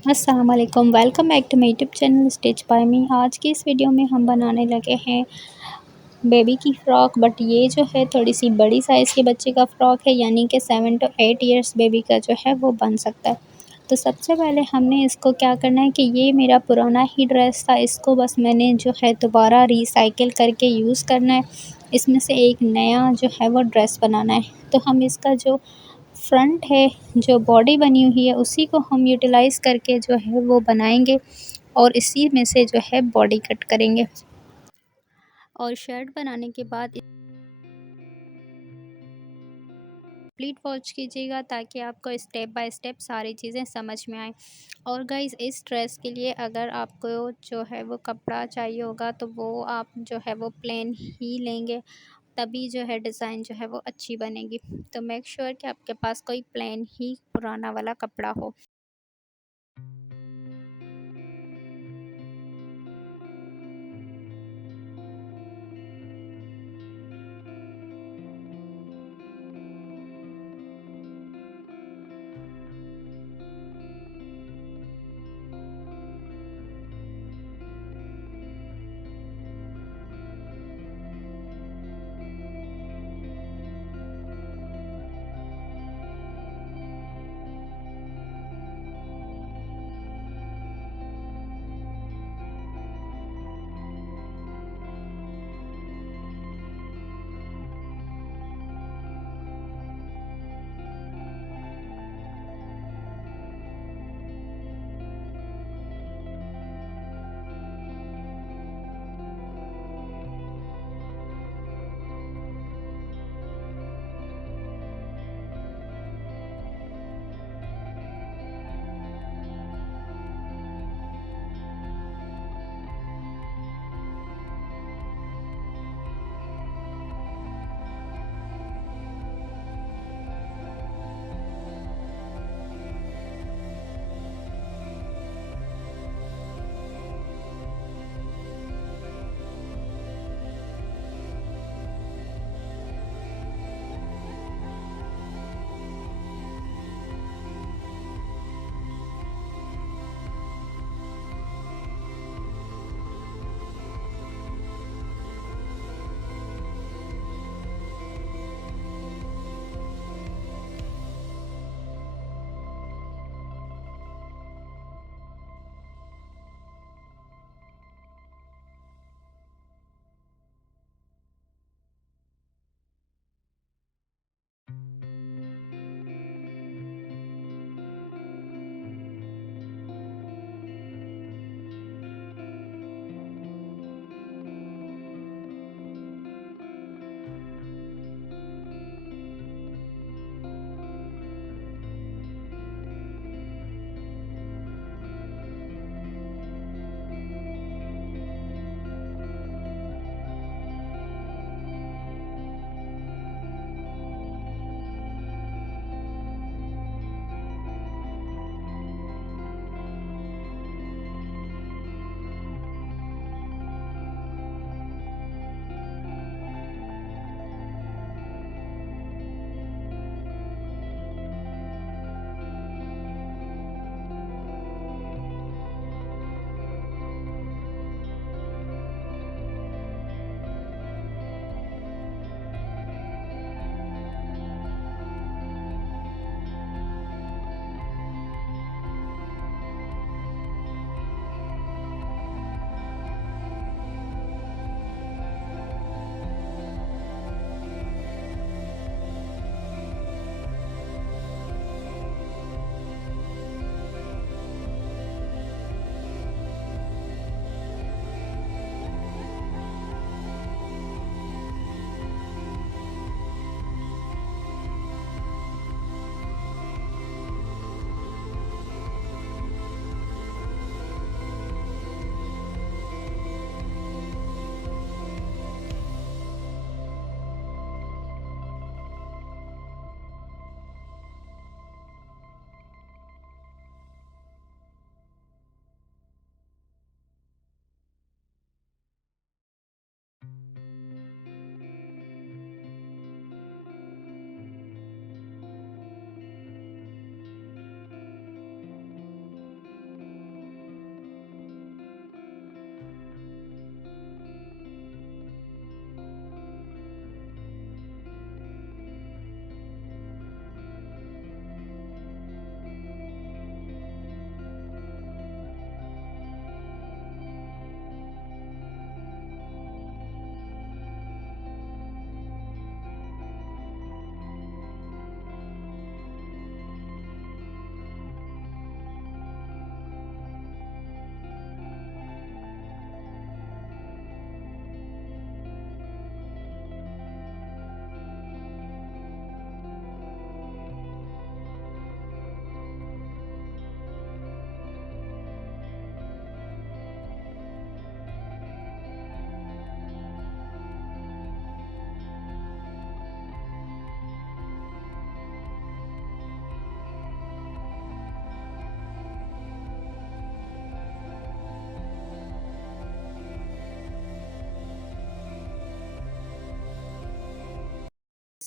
अस्सलाम वालेकुम, welcome back to my YouTube channel stitch by me. आज की इस वीडियो में हम बनाने लगे हैं बेबी की फ़्रॉक। बट ये जो है थोड़ी सी बड़ी साइज़ के बच्चे का फ़्रॉक है, यानी कि 7 to 8 ईयर्स बेबी का जो है वो बन सकता है। तो सबसे पहले हमने इसको क्या करना है कि ये मेरा पुराना ही ड्रेस था, इसको बस मैंने जो है दोबारा रिसाइकिल करके यूज़ करना है। इसमें से एक नया जो है वो ड्रेस बनाना है। तो हम इसका जो फ्रंट है, जो बॉडी बनी हुई है, उसी को हम यूटिलाइज़ करके जो है वो बनाएंगे और इसी में से जो है बॉडी कट करेंगे। और शर्ट बनाने के बाद कंप्लीट वॉच कीजिएगा ताकि आपको स्टेप बाय स्टेप सारी चीज़ें समझ में आए। और गाइज़, इस ड्रेस के लिए अगर आपको जो है वो कपड़ा चाहिए होगा तो वो आप जो है वो प्लेन ही लेंगे, तभी जो है डिज़ाइन जो है वो अच्छी बनेगी। तो मेक श्योर कि आपके पास कोई प्लेन ही पुराना वाला कपड़ा हो।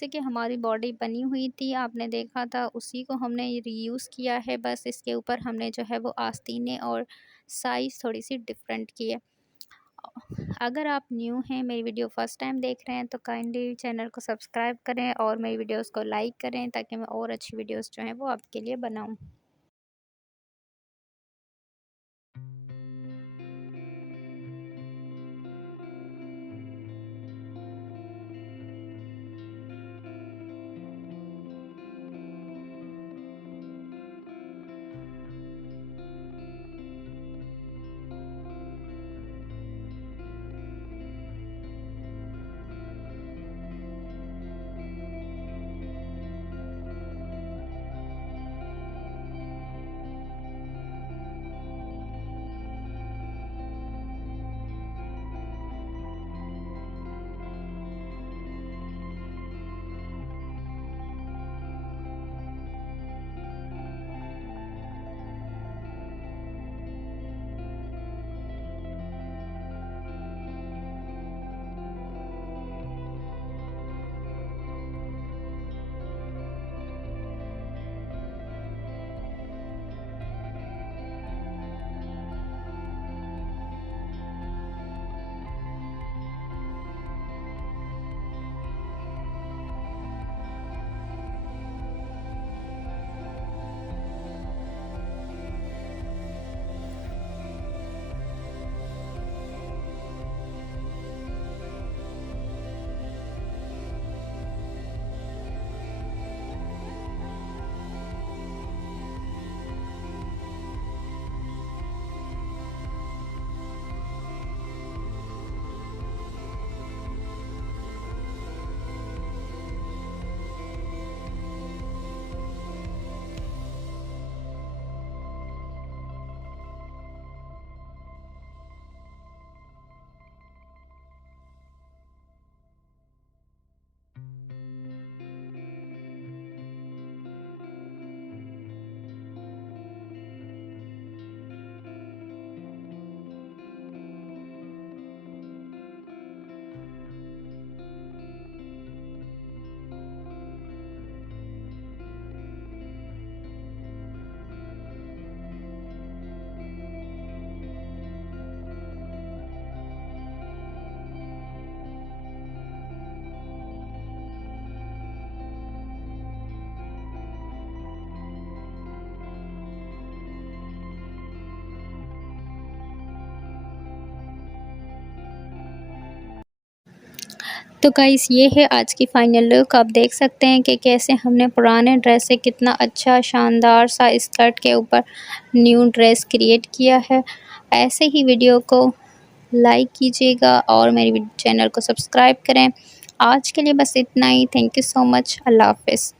जैसे कि हमारी बॉडी बनी हुई थी, आपने देखा था, उसी को हमने रीयूज़ किया है। बस इसके ऊपर हमने जो है वो आस्तीनें और साइज़ थोड़ी सी डिफरेंट की है। अगर आप न्यू हैं, मेरी वीडियो फर्स्ट टाइम देख रहे हैं, तो काइंडली चैनल को सब्सक्राइब करें और मेरी वीडियोस को लाइक करें, ताकि मैं और अच्छी वीडियोस जो हैं वो आपके लिए बनाऊं। तो गाइस, ये है आज की फाइनल लुक। आप देख सकते हैं कि कैसे हमने पुराने ड्रेस से कितना अच्छा शानदार सा स्कर्ट के ऊपर न्यू ड्रेस क्रिएट किया है। ऐसे ही वीडियो को लाइक कीजिएगा और मेरी चैनल को सब्सक्राइब करें। आज के लिए बस इतना ही। Thank you so much. Allah हाफ़िज़।